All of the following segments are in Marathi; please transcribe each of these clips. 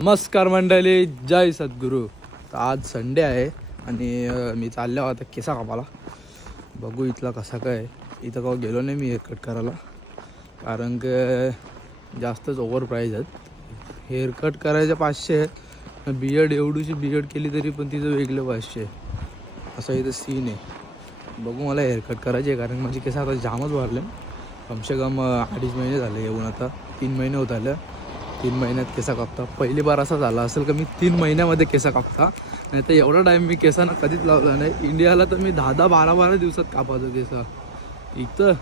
नमस्कार मंडळी, जय सद्गुरू. आज संडे आहे आणि मी चाललो आता केसा कापायला. बघू इथला कसा काय. इथं का गेलो नाही मी हेअर कट करायला, कारण की जास्तच ओव्हर प्राईज आहेत. हेअर कट करायचे 500, बियर्ड एवढीशी बियर्ड केली तरी पण तिचं वेगळं 500. असं इथं सीन आहे. बघू मला हेअर कट करायचे आहे, कारण माझी केस आता जामच वाढले. कमसे कम 2.5 महिने झाले येऊन, आता 3 महिने होत आले. 3 महिन्यात केसा कापता. पहिली बार असा झाला असेल का मी 3 महिन्यामध्ये केसा कापता. नाही तर एवढा टाईम मी केसांना कधीच लावला नाही. इंडियाला तर मी 10-10, 12-12 दिवसात कापायचो केसा. इथं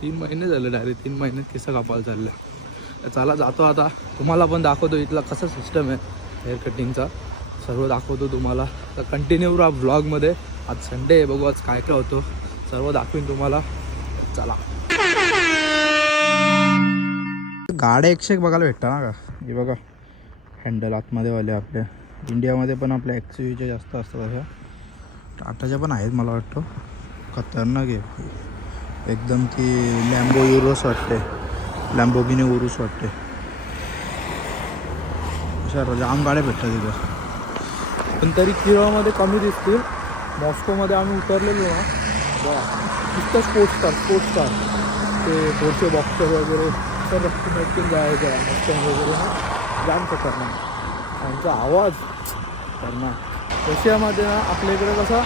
3 महिने झाले, डायरेक्ट 3 महिन्यात केसा कापायला चाललं. चला जातो आता, तुम्हाला पण दाखवतो इथला कसा सिस्टम आहे हेअर कटिंगचा. सर्व दाखवतो तुम्हाला. तर कंटिन्यू राहा ब्लॉगमध्ये. आज संडे आहे, बघू आज काय काय होतं सर्व दाखवीन तुम्हाला. चला. गाड्या 101 बघायला भेटतं ना का. हे बघा हँडल आतमध्ये वाले. आपल्या इंडियामध्ये पण आपल्या XUVच्या जास्त असतात, अशा टाटाच्या पण आहेत मला वाटतं. खतरनाक आहे एकदम. ती लॅम्बो युरोस वाटते, लॅम्बोगिनी उरूस वाटते. अशा जाम गाड्या भेटतात तिथं, पण तरी किरामध्ये कमी दिसतील. मॉस्कोमध्ये आम्ही उतरलेलो ना, नुसतं स्पोर्ट्स कार ते पोर्चे बॉक्सर वगैरे तर रस्ते जायचं आहे. मस्टँग वगैरे ना जाम खतरनाक. त्यांचा आवाज खतरनाक. रशियामध्ये ना आपल्या इकडे कसं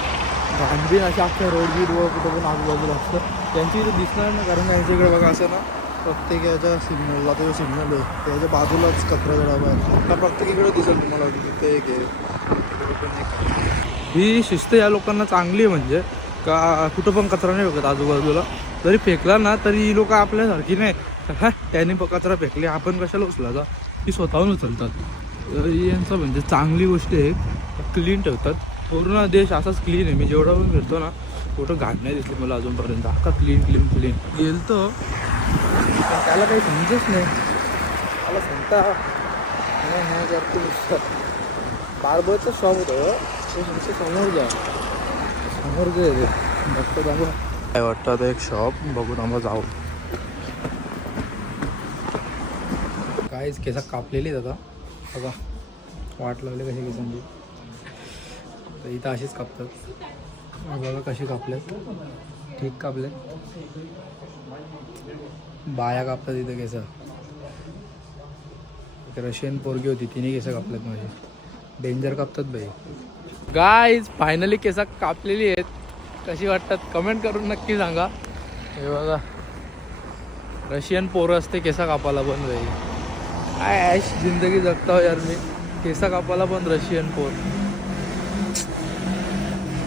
घाणबीण अशा अख्ख्या रोडवर कुठं पण आजूबाजूला असतं, त्यांची इथे दिसणार ना. कारण त्यांच्या इकडे बघा असं ना, प्रत्येकाच्या सिग्नलला तो सिग्नल आहे त्याच्या बाजूलाच कचरा जळावा आहे. तर प्रत्येकीकडे दिसेल तुम्हाला तिथे एक आहे. ही शिस्त या लोकांना चांगली आहे, म्हणजे का कुठं पण कचरा नाही फेकत आजूबाजूला. जरी फेकला ना तरी ही लोकं आपल्यासारखी नाही, हा त्याने कचरा फेकले आपण कशाला उचलायचा, ती स्वतःहून उचलतात. यांचं म्हणजे चांगली गोष्ट आहे, क्लीन ठेवतात. पूर्ण देश असाच क्लीन आहे. मी जेवढा पण फिरतो ना, कुठं घाण नाही दिसली मला अजूनपर्यंत. अख्खा क्लीन गेलं तर त्याला काही समजच नाही. त्याला सांगता ह्या करतो. बार्बरचं शॉप होतं ते समोर जा, समोर गे बघतो थांबा. काय वाटतं आता एक शॉप बघू थांबा जाऊ. काहीच केसा कापलेली आता बघा, वाट लागले कशी केसांची. तर इथं अशीच कापतात बघा, कशी कापल्यात. ठीक कापल्यात. बाया कापतात इथं केसं. एक रशियन पोरगी होती, तिने केसं कापल्यात माझी. डेंजर कापतात बाई. गाईज फायनली केसा कापलेली आहेत. कशी वाटतात कमेंट करून नक्की सांगा. हे बघा रशियन पोरं असते केसा कापायला पण बाई. काय ऐश जिंदगी जगता हो यार मी. केसा कापायला पण रशियन पोर.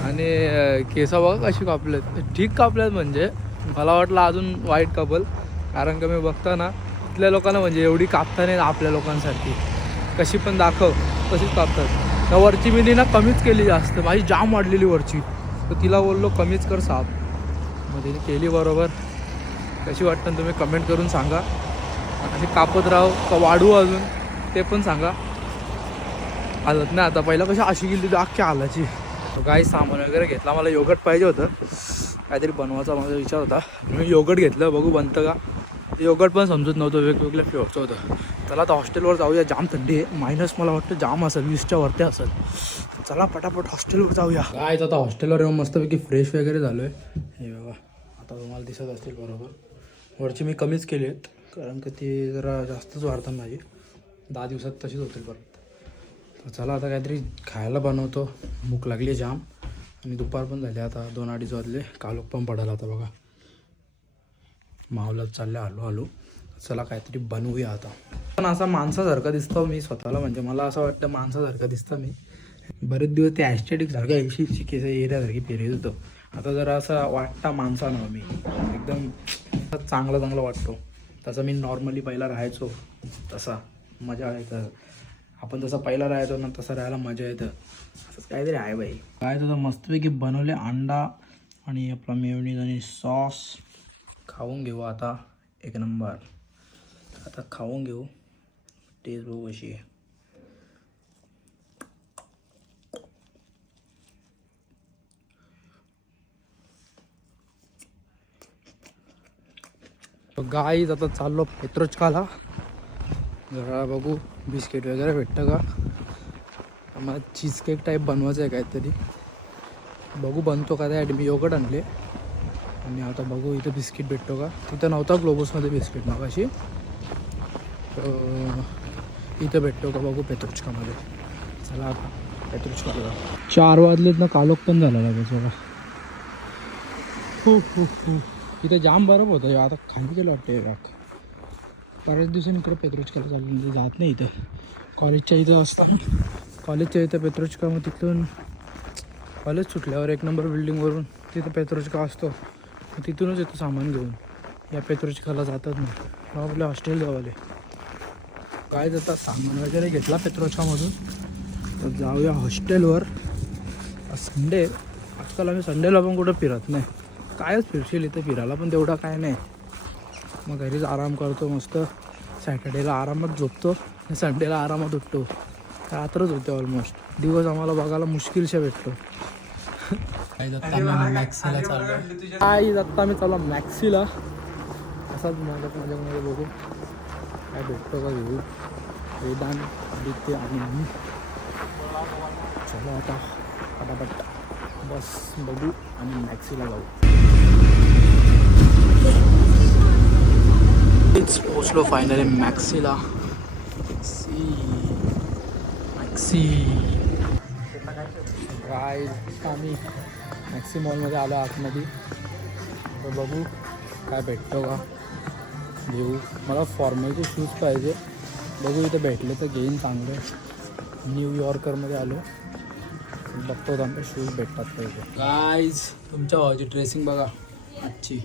आणि केसा बघा कशी कापल्यात. ठीक कापल्यात, म्हणजे मला वाटलं अजून वाईट कापल. कारण का मी बघता ना तिथल्या लोकांना म्हणजे एवढी कापता नाही आपल्या लोकांसारखी. कशी पण दाखव तशीच कापतात. त्या वरची मी ना कमीच केली जास्त, माझी जाम वाढलेली वरची. तर तिला बोललो कमीच कर साप, मग तिने केली बरोबर. कशी वाटतं तुम्ही कमेंट करून सांगा. अशी कापत राहू का वाढू अजून ते पण सांगा. हालत नाही आता, पहिला कशी अशी गेली तर अख्ख्या हालाची. काही सामान वगैरे घेतला. मला योगर्ट पाहिजे होतं, काहीतरी बनवायचा माझा विचार होता. मी योगर्ट घेतलं, बघू बनतं का. योगर्ट पण समजत नव्हतं, वेगवेगळ्या फ्लेवरचं होतं. चला आता हॉस्टेलवर जाऊया. जाम थंडी आहे, मायनस मला वाटतं जाम असेल, 20च्या वरती असेल. चला पटापट हॉस्टेलवर जाऊया. काय आता हॉस्टेलवर येऊन मस्तपैकी फ्रेश वगैरे झालो आहे. हे बघा आता तुम्हाला दिसत असतील बरोबर. वरची मी कमीच केली आहेत, कारण की ती जरा जास्तच वाढतात माझी. 10 दिवसात तशीच होतील परत. तर चला आता काहीतरी खायला बनवतो, भूक लागली जाम. आणि दुपार पण झाली आता, 2-2:30 वाजले. कालोख पण पडायला आता बघा. मावलात चालले हळू. चला काहीतरी बनवूया आता. पण असा माणसासारखा दिसतो मी स्वतःला, म्हणजे मला असं वाटतं माणसासारखा दिसतं मी. बरेच दिवस ते ॲस्टेटिकसारखं 80 केस एरियासारखी पेरत होतं. आता जरा असं वाटतं माणसानं मी एकदम चांगला वाटतो. तसं मी नॉर्मली पहिला राहायचो, तसा मजा येतं. आपण जसं पहिला राहायचो ना तसं राहायला मजा येतं. असंच काहीतरी आहे बाई. काय तर मस्तपैकी बनवले अंडा आणि आपला मेयोनीज आणि सॉस. खाऊन घेऊ आता, एक नंबर. आता खाऊन घेऊ, टेस्ट बघू कशी आहे. गाईज आता चाललो पेत्रोचकाला. जरा बघू बिस्किट वगैरे भेटतं का. आम्हाला चीज केक टाईप बनवायचं आहे काहीतरी. बघू बनतो का त्यासाठी मी योगर्ट आणले. आणि आता बघू इथं बिस्किट भेटतो का. तिथं नव्हता ग्लोबसमध्ये बिस्किट मगाशी. इथं भेटतो का बघू पेत्रुचकामध्ये. चला आता पेत्रुचकाला 4 वाजलेत ना. कालोख पण झाला लागेल बघा. हो हो हो इथं जाम बरं होतं. आता खाली गेलं वाटते राख. बऱ्याच दिवसांनी इकडे पेत्रुचकाला चालू म्हणजे जात नाही इथं. कॉलेजच्या इथं असताना कॉलेजच्या इथं पेत्रुचका. मग तिथून कॉलेज सुटल्यावर 1 नंबर बिल्डिंगवरून तिथं पेत्रुचका असतो. मग तिथूनच येतो सामान घेऊन. या पेत्रुचकाला जातात ना आपल्या हॉस्टेल जवळ काय जातात. सामान वगैरे घेतला पेत्रुचकामधून. तर जाऊया हॉस्टेलवर. संडे आजकाल आम्ही संडेला पण कुठं फिरत नाही. कायच फिरशील इथं फिरायला पण तेवढा काय नाही. मग घरीच आराम करतो मस्त. सॅटर्डेला आरामात झोपतो आणि संडेला आरामात उठतो. रात्रच होते ऑलमोस्ट. दिवस आम्हाला बघायला मुश्किलशा भेटतो. काही आत्ता आम्ही मॅक्सीला चाललो. काही आत्ता आम्ही चाललो मॅक्सीला. असाच माझ्यामध्ये बघू काय भेटतो का घेऊ. वेदांत आदित्य आणि मी चलो आता पटापट बस बघू आणि मॅक्सीला जाऊ. पोचलो फायनली मॅक्सीला. मॅक्सी काय आम्ही मॅक्सी मॉलमध्ये आलो आतमध्ये. तर बघू काय भेटतो का घेऊ. मला फॉर्मलचे शूज पाहिजे. बघू इथं भेटले तर घेईन चांगले. न्यूयॉर्करमध्ये आलो. बघतो आमचे शूज भेटतात का इथे. गाईज तुमच्या भावाची ड्रेसिंग बघा आजची.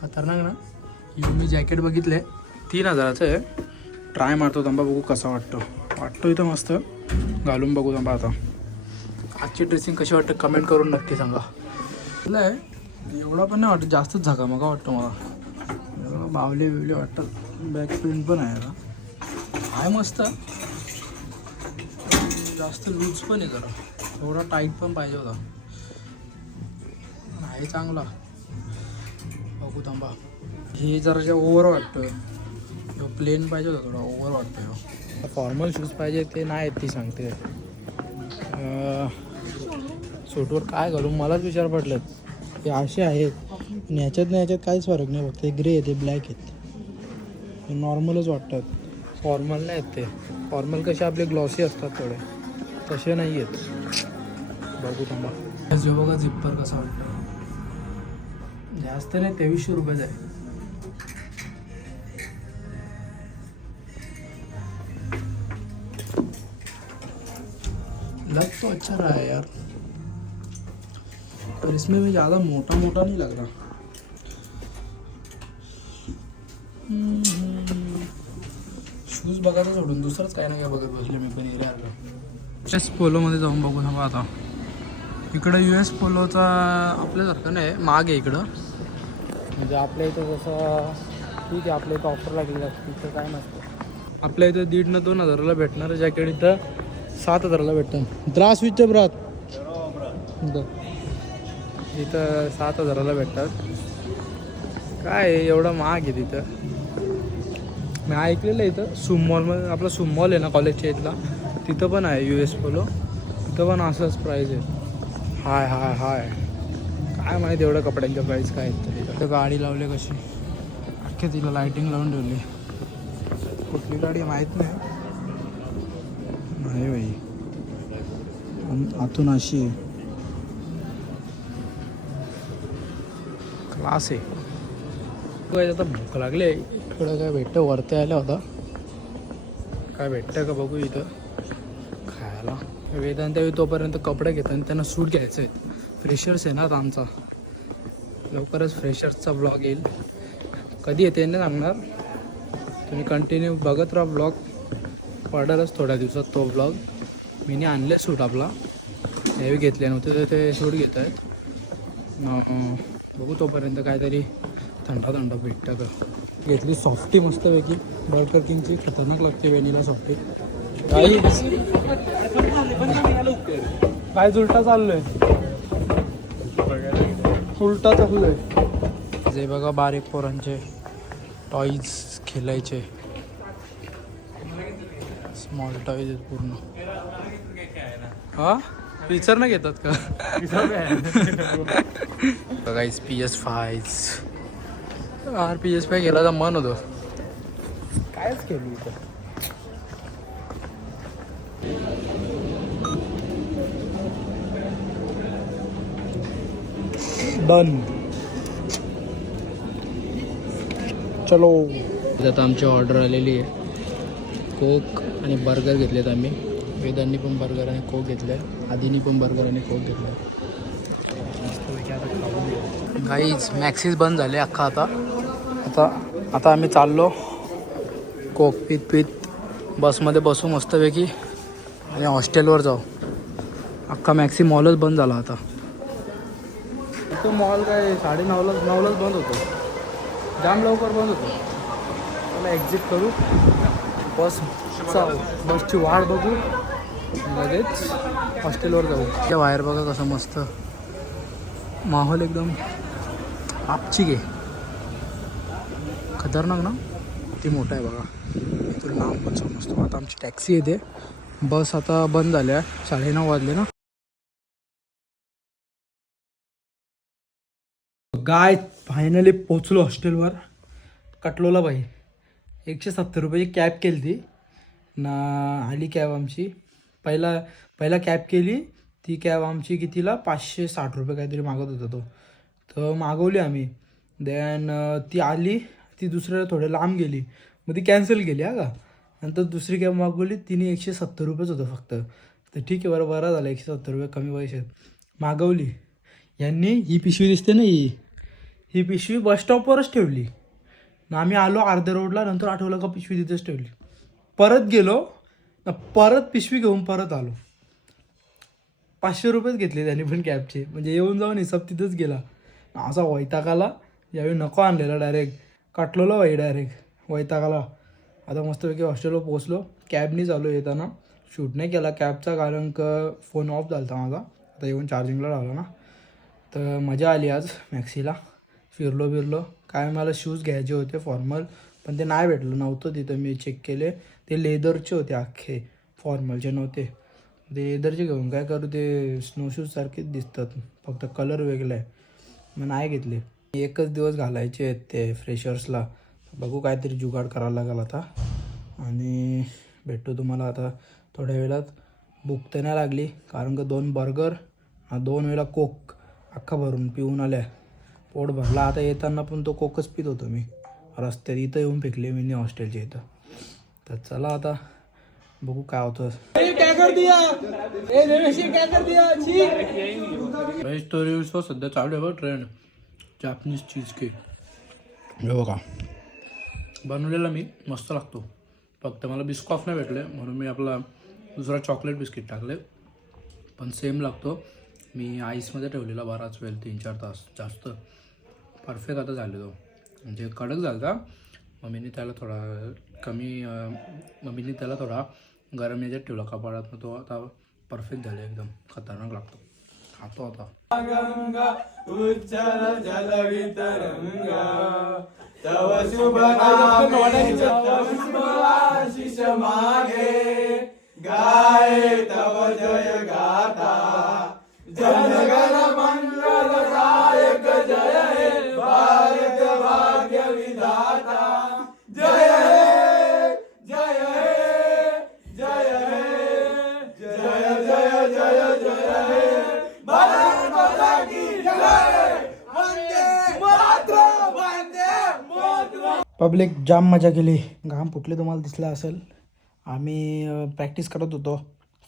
खतरनाक ना. मी जॅकेट बघितले 3000चं आहे. ट्राय मारतो थांबा बघू कसा वाटतो इथं मस्त. घालून बघू थांबा आता. आजची ड्रेसिंग कशी वाटतं कमेंट करून नक्की सांगा. एवढा पण नाही वाटत. जास्तच झकामका वाटतो मला. बावले बिवले वाटतात. बॅक प्रिंट पण आहे आहे मस्त. जास्त लूज पण आहे जरा. थोडा टाईट पण पाहिजे होता. आहे चांगला. बघू थांबा. हे जरा ओव्हर वाटतं. प्लेन पाहिजे होता थोडा. ओव्हर वाटतं. फॉर्मल शूज पाहिजे ते नाही ती सांगते. सूटवर काय घालून मलाच विचार पडलेत. हे असे आहेत आणि ह्याच्यात नाही ह्याच्यात काहीच फरक नाही. फक्त ते ग्रे आहे ते ब्लॅक आहेत. हे नॉर्मलच वाटतात. फॉर्मल नाही आहेत ते. फॉर्मल कसे आपले ग्लॉसी असतात थोडे तसे नाही आहेत. बघू थांबा. जो बघा झिप्पर कसा वाटतं. जास्त नाही 2300 रुपयाचा आहे. लग तो अच्छा रहा है यार. पर इसमें भी ज़्यादा मोटा नहीं लग रहा. शूज बघायचं सोडून दुसरंच काय ना काय बघत बसले मी पण. US पोलोमध्ये जाऊन बघू थांबा आता. इकडं US पोलोचा आपल्यासारखं नाही महाग आहे इकडं. म्हणजे आपल्या इथं जसं ठीक आहे आपल्या इथं ऑफर लागलेली असते. इथं काय नसतं. आपल्या इथं 1,500 न 2,000ला भेटणारं जॅकेट इथं 7,000ला भेटतं. द्रास विच ब्रात इथं 7,000ला भेटतात. काय एवढं महाग आहे तिथं. मी ऐकलेलं आहे इथं सुम मॉलमध्ये. आपला सुम मॉल आहे ना कॉलेजच्या इथला. तिथं पण आहे US पोलो. तिथं पण असंच प्राईज आहे. हाय काय माहिती एवढ्या कपड्यांच्या प्राईस काय आहेत तरी. तिथं गाडी लावली कशी अख्ख्या तिला लाईटिंग लावून ठेवली. कुठली गाडी माहीत नाही भाई. आतून अशी आहे. क्लास आहे. काय आता भूक लागली. इकडं काय भेटतं वरती आला होता. काय भेटतं का बघू इथं खायला. वेदांत तोपर्यंत कपडे घेतात आणि त्यांना सूट घ्यायचं आहे. फ्रेशर्स आहे ना आता आमचा. लवकरच फ्रेशर्सचा ब्लॉग येईल. कधी येते नाही सांगणार. तुम्ही कंटिन्यू बघत राहा ब्लॉग. पडलच थोड्या दिवसात तो ब्लॉग. मी आणले सूट आपला. हेवी घेतले नव्हते तर ते सूट घेत आहेत. बघू तोपर्यंत काहीतरी थंड भेटतं का. घेतली सॉफ्टी मस्तपैकी बर्गर किंगची. खतरनाक लागते व्हॅनिला सॉफ्टी. काय उलटा चाललोय. उलटा चाललोय. जे बघा बारीक पोरांचे टॉईज खेळायचे, स्मॉल टॉईज आहेत पूर्ण. हा विचार नाही घेतात का? गाईज PS5 PS5 खेळायचं मन होतं. कायच खेळू इथं. डन. चलो. आता आमची ऑर्डर आलेली आहे. कोक आणि बर्गर घेतलेत आम्ही. वेदांनी पण बर्गर आणि कोक घेतले, आधीनी पण बर्गर आणि कोक घेतले. गाईज मॅक्सिस बंद झाले अख्खा. आता आम्ही चाललो कोक पीत बसमध्ये बसू मस्तपैकी आणि हॉस्टेलवर जाऊ. अख्खा मॅक्सी मॉलच बंद झाला आता. तो मॉल काय 9:30लाच बंद होतो. जाम लवकर बंद होतो. त्याला एक्झिट करू, बसची वाट बघू, लगेच हॉस्टेलवर जाऊ. त्या बाहेर बघा कसं मस्त माहोल, एकदम आपचिक आहे. खतरनाक ना, ती मोठा आहे बघा. इथून नाव पण समजतो. आता आमची टॅक्सी येते. बस आता बंद झाल्या, 9:30 वाजले ना. गाय फायनली पोचलो हॉस्टेलवर. कटलोला बाई 170 रुपयाची कॅब केली ती ना. आली कॅब आमची. पहिला कॅब केली ती कॅब आमची कितीला 560 रुपये काहीतरी मागत होता तो. तर मागवली आम्ही. देन ती आली, ती दुसऱ्या थोडं लांब गेली, मग ती कॅन्सल केली हा का. नंतर दुसरी कॅब मागवली, तिने 170 रुपयेच होतं फक्त. तर ठीक आहे, बरं झालं 170 रुपये कमी पैशात मागवली. यांनी ही पिशवी दिसते ना, ही पिशवी बस स्टॉपवरच ठेवली ना. आम्ही आलो अर्ध्या रोडला, नंतर आठवलं का पिशवी तिथेच ठेवली. परत गेलो ना, परत पिशवी घेऊन परत आलो. 500 रुपयेच घेतले त्यांनी पण कॅबचे. म्हणजे येऊन जाऊन हिसाब तिथंच गेला. असा वैताग आला. यावेळी नको आणलेला, डायरेक्ट काटलोला बाई, डायरेक्ट वैताग आला. आता मस्तपैकी हॉस्टेलवर पोहोचलो. कॅबनी चालू येताना शूट नाही केला कॅबचा, कारण का फोन ऑफ झाला होता माझा. आता येऊन चार्जिंगला लावला ना. तर मजा आली आज मॅक्सीला. फिरलो काय. मला शूज घ्यायचे होते फॉर्मल, पण ते नाही भेटलं, नव्हतं तिथं. मी चेक केले, ते लेदरचे होते अख्खे, फॉर्मलचे नव्हते. ते लेदरचे घेऊन काय करू, ते स्नो शूज सारखेच दिसतात, फक्त कलर वेगळा आहे. मग नाही घेतले. एकच दिवस घालायचे आहेत ते फ्रेशर्सला. बघू काहीतरी जुगाड करायला लागेल आता. आणि भेटतो तुम्हाला आता थोड्या वेळात. भूक तर नाही लागली, कारण का 2 बर्गर 2 वेळा कोक अख्खा भरून पिऊन आल्या. पोट भरला. आता येताना पण तो कोकच पित होतो मी रस्त्यात. इथं येऊन फेकले मी हॉस्टेलच्या इथं. तर चला आता बघू काय होतं. स्टोरीजवर सध्या चालू आहे बघ ट्रेंड, जॅपनीज चीज केक. हे बघा बनवलेला मी, मस्त लागतो. फक्त मला बिस्कॉफ नाही भेटले, म्हणून मी आपला दुसरा चॉकलेट बिस्किट टाकले, पण सेम लागतो. मी आईसमध्ये ठेवलेला बराच वेळ, 3-4 तास जास्त. परफेक्ट आता झाले तो, म्हणजे कडक झाला. मम्मीने त्याला थोडा गरम याच्यात ठेवला कपाडात, मग तो आता परफेक्ट झाले, एकदम खतरनाक लागतो. खातो आता. गंगा उच्चल जल वितरंगा तव शुभ नामे तव आशीष मागे गाय तव जय गाता जनगण मंगलदायक जय हे भारत भाग्य विधाता जय हे जय हे जय हे जय जय जय जय हे भारत माता की जय. वंदे मातरम, वंदे मातरम. पब्लिक जाम मजा केली. घाम फुटले तुम्हाला दिसला असेल. आम्ही प्रॅक्टिस करत होतो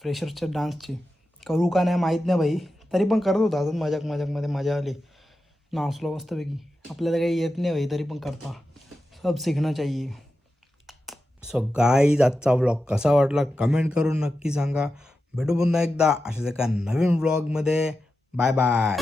फ्रेशर्सच्या डान्सची. करू का नाही माहीत नाही भाई, तरी पण करत होतो. अजून मजाकमध्ये मजा आली. नाचलो मस्तपैकी. आपल्याला काही येत नाही भाई, तरी पण करता. सब सीखना चाहिए. सो गाईज आजचा व्लॉग कसा वाटला कमेंट करून नक्की सांगा. भेटू पुन्हा एकदा अशाच एका नवीन व्लॉगमध्ये. Bye bye.